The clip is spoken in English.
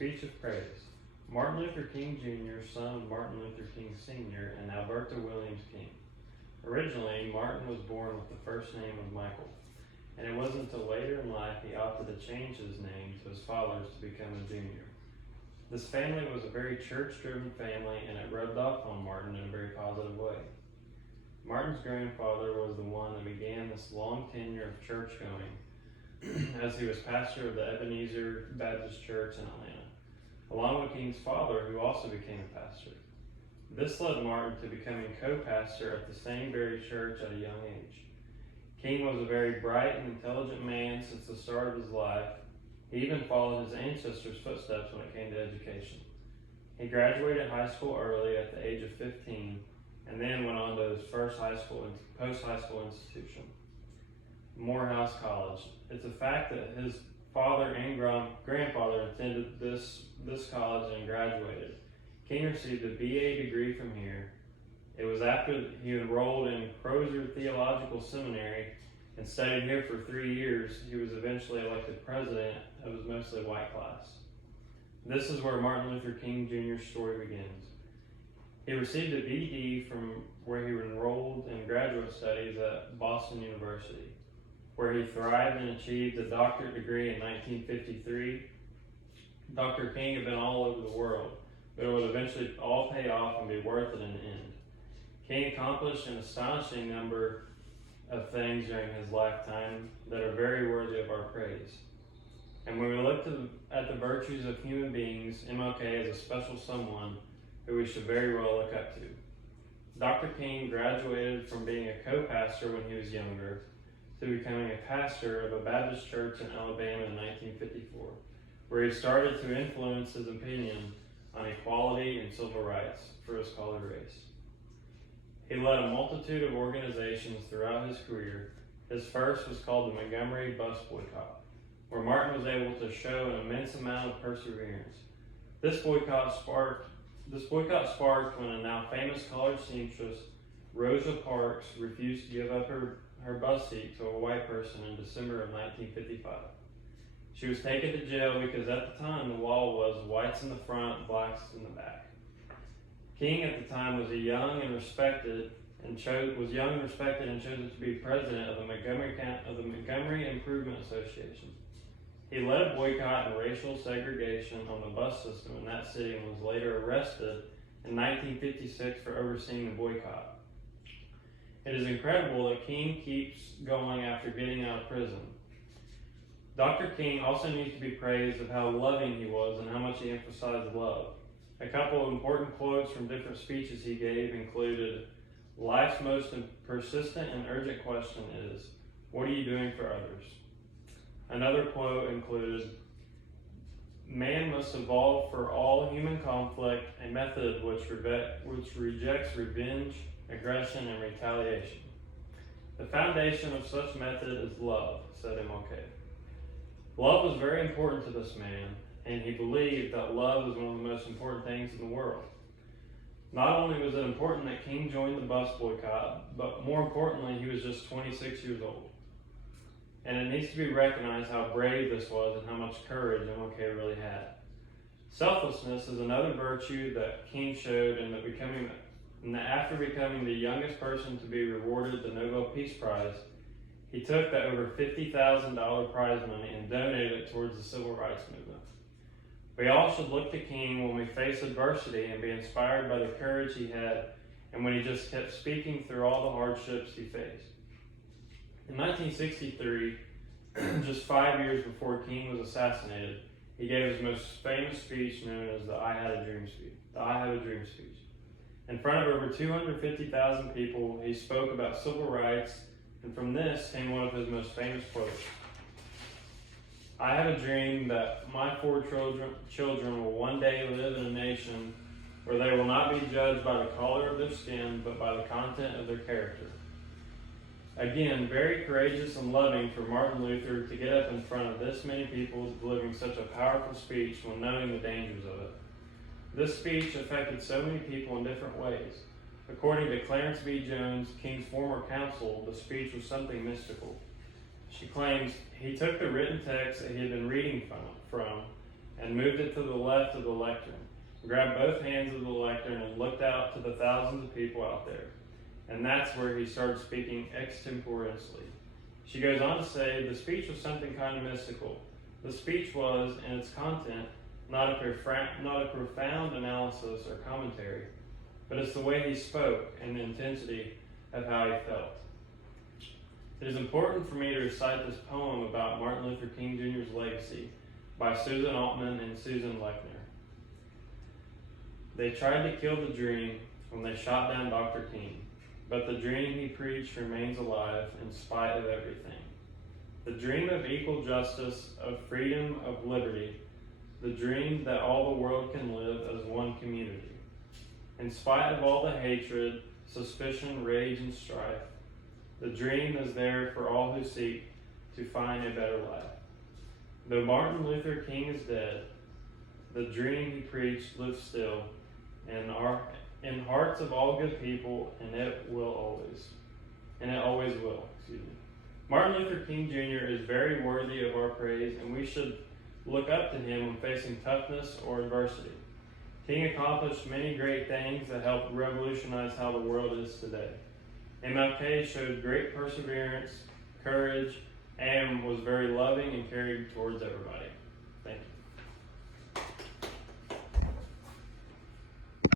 Speech of Praise. Martin Luther King Jr., son of Martin Luther King Sr. and Alberta Williams King. Originally, Martin was born with the first name of Michael, and it wasn't until later in life he opted to change his name to his father's to become a junior. This family was a very church-driven family, and it rubbed off on Martin in a very positive way. Martin's grandfather was the one that began this long tenure of church-going as he was pastor of the Ebenezer Baptist Church in Atlanta, along with King's father, who also became a pastor. This led Martin to becoming co-pastor at the same very church at a young age. King was a very bright and intelligent man since the start of his life. He even followed his ancestors' footsteps when it came to education. He graduated high school early at the age of 15, and then went on to his first post-high school institution, Morehouse College. It's a fact that his father and grandfather attended this college and graduated. King received a BA degree from here. It was after he enrolled in Crozer Theological Seminary and studied here for 3 years, he was eventually elected president of his mostly white class. This is where Martin Luther King Jr.'s story begins. He received a BD from where he enrolled in graduate studies at Boston University, where he thrived and achieved a doctorate degree in 1953. Dr. King had been all over the world, but it would eventually all pay off and be worth it in the end. King accomplished an astonishing number of things during his lifetime that are very worthy of our praise. And when we look at the virtues of human beings, MLK is a special someone who we should very well look up to. Dr. King graduated from being a co-pastor when he was younger to becoming a pastor of a Baptist church in Alabama in 1954, where he started to influence his opinion on equality and civil rights for his colored race. He led a multitude of organizations throughout his career. His first was called the Montgomery Bus Boycott, where Martin was able to show an immense amount of perseverance. This boycott sparked when a now famous colored seamstress, Rosa Parks, refused to give up her bus seat to a white person in December of 1955. She was taken to jail because at the time the law was whites in the front, blacks in the back. King at the time was young and respected and chose to be president of the Montgomery Improvement Association. He led a boycott and racial segregation on the bus system in that city and was later arrested in 1956 for overseeing the boycott. It is incredible that King keeps going after getting out of prison. Dr. King also needs to be praised of how loving he was and how much he emphasized love. A couple of important quotes from different speeches he gave included, "Life's most persistent and urgent question is, what are you doing for others?" Another quote included, "Man must evolve for all human conflict a method which rejects revenge, aggression, and retaliation. The foundation of such method is love," said MLK. Love was very important to this man, and he believed that love was one of the most important things in the world. Not only was it important that King joined the bus boycott, but more importantly, he was just 26 years old. And it needs to be recognized how brave this was and how much courage MLK really had. Selflessness is another virtue that King showed after becoming the youngest person to be rewarded the Nobel Peace Prize. He took that over $50,000 prize money and donated it towards the civil rights movement. We all should look to King when we face adversity and be inspired by the courage he had and when he just kept speaking through all the hardships he faced. In 1963, just 5 years before King was assassinated, he gave his most famous speech known as the I Have a Dream speech. In front of over 250,000 people, he spoke about civil rights, and from this came one of his most famous quotes. "I have a dream that my 4 children will one day live in a nation where they will not be judged by the color of their skin, but by the content of their character." Again, very courageous and loving for Martin Luther to get up in front of this many people delivering such a powerful speech when knowing the dangers of it. This speech affected so many people in different ways. According to Clarence B. Jones, King's former counsel, the speech was something mystical. She claims he took the written text that he had been reading from and and moved it to the left of the lectern, grabbed both hands of the lectern and looked out to the thousands of people out there. And that's where he started speaking extemporaneously. She goes on to say, the speech was something kind of mystical. The speech was, in its content, not a profound analysis or commentary, but it's the way he spoke and the intensity of how he felt. It is important for me to recite this poem about Martin Luther King Jr.'s legacy by Susan Altman and Susan Lechner. They tried to kill the dream when they shot down Dr. King, but the dream he preached remains alive in spite of everything. The dream of equal justice, of freedom, of liberty, the dream that all the world can live as one community. In spite of all the hatred, suspicion, rage, and strife, the dream is there for all who seek to find a better life. Though Martin Luther King is dead, the dream he preached lives still in hearts of all good people, and it always will. Martin Luther King Jr. is very worthy of our praise, and we should look up to him when facing toughness or adversity. King accomplished many great things that helped revolutionize how the world is today. MLK showed great perseverance, courage, and was very loving and caring towards everybody. Thank you.